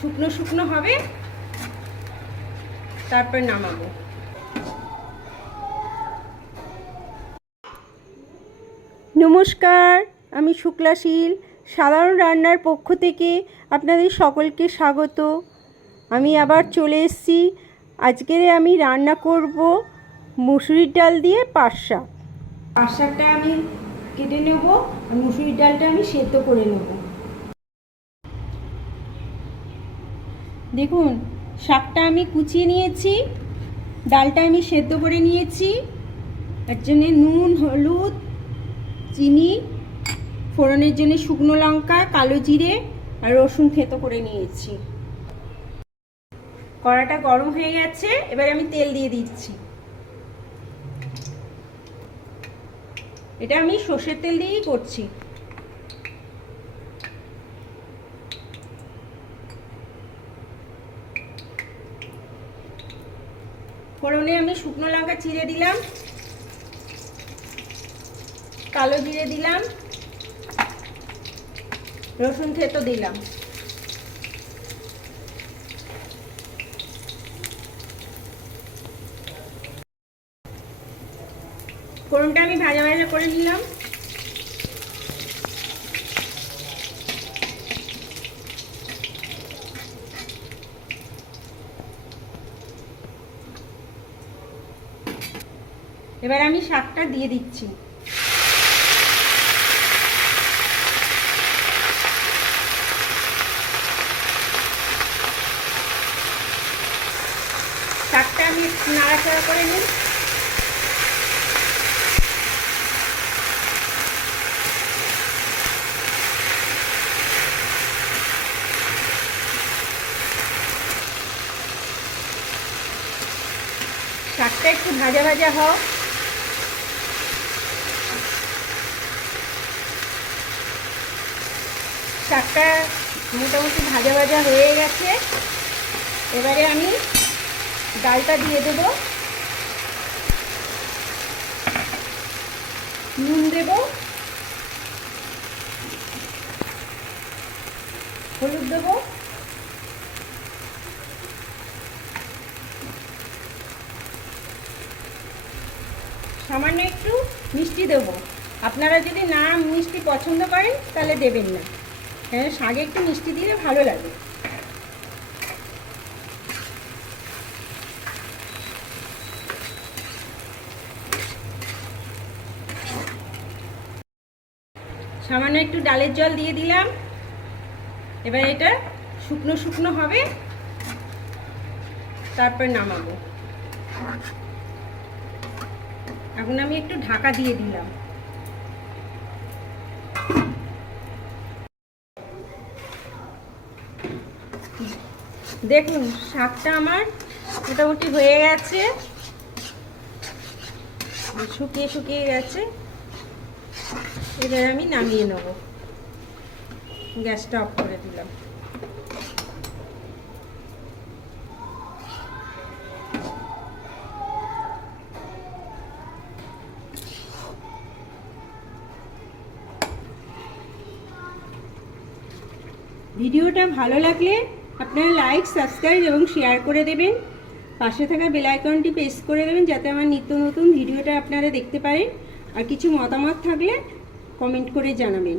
শুকনো শুকনো হবে, তারপর নামাবো। নমস্কার, আমি শুক্লাশীল সাধারণ রান্নার পক্ষ থেকে আপনাদের সকলকে স্বাগত। আমি আবার চলে এসেছি। আজকের আমি রান্না করব মুসুরির ডাল দিয়ে পাট শাক। পাট শাকটা আমি কেটে নেব আর মুসুরির ডালটা আমি সেদ্ধ করে নেব। দেখুন, শাকটা আমি কুচিয়ে নিয়েছি, ডালটা আমি সেদ্ধ করে নিয়েছি। এর জন্য নুন, হলুদ, চিনি, ফোড়নের জন্য শুকনো লঙ্কা, কালো জিরে আর রসুন থেতো করে নিয়েছি। কড়াটা গরম হয়ে গেছে, এবার আমি তেল দিয়ে দিচ্ছি। এটা আমি সর্ষের তেল দিয়েই করছি। ফোড়নে আমি শুকনো লঙ্কা চিড়ে দিলাম, কালো জিরে দিলাম, রসুন থেতো দিলাম। ফোড়নটা আমি ভাজা ভাজা করে নিলাম। এবার আমি শাকটা দিয়ে দিচ্ছি। শাকটা আমি নাড়াচাড়া করে নিই। শাকটা একটু ভাজা ভাজা হোক। শাকটা মোটামুটি ভাজা ভাজা হয়ে গেছে। এবারে আমি ডালটা দিয়ে দেব, নুন দেব, হলুদ দেব, সামান্য একটু মিষ্টি দেব। আপনারা যদি না মিষ্টি পছন্দ করেন তাহলে দেবেন না, হ্যাঁ শাকে একটু মিষ্টি দিলে ভালো লাগে। সামান্য একটু ডালের জল দিয়ে দিলাম। এবার এটা শুকনো শুকনো হবে, তারপর নামাবো। এখন আমি একটু ঢাকা দিয়ে দিলাম। দেখুন, শাকটা আমার মোটামুটি হয়ে গেছে, শুকিয়ে শুকিয়ে গেছে। এবার আমি নামিয়ে নেব। গ্যাসটা অফ করে দিলাম। ভিডিওটা ভালো লাগলে আপনারা লাইক, সাবস্ক্রাইব এবং শেয়ার করে দেবেন। পাশে থাকা বেল আইকনটি প্রেস করে দেবেন যাতে আমার নিত্য নতুন ভিডিওটা আপনারা দেখতে পারেন। আর কিছু মতামত থাকলে কমেন্ট করে জানাবেন।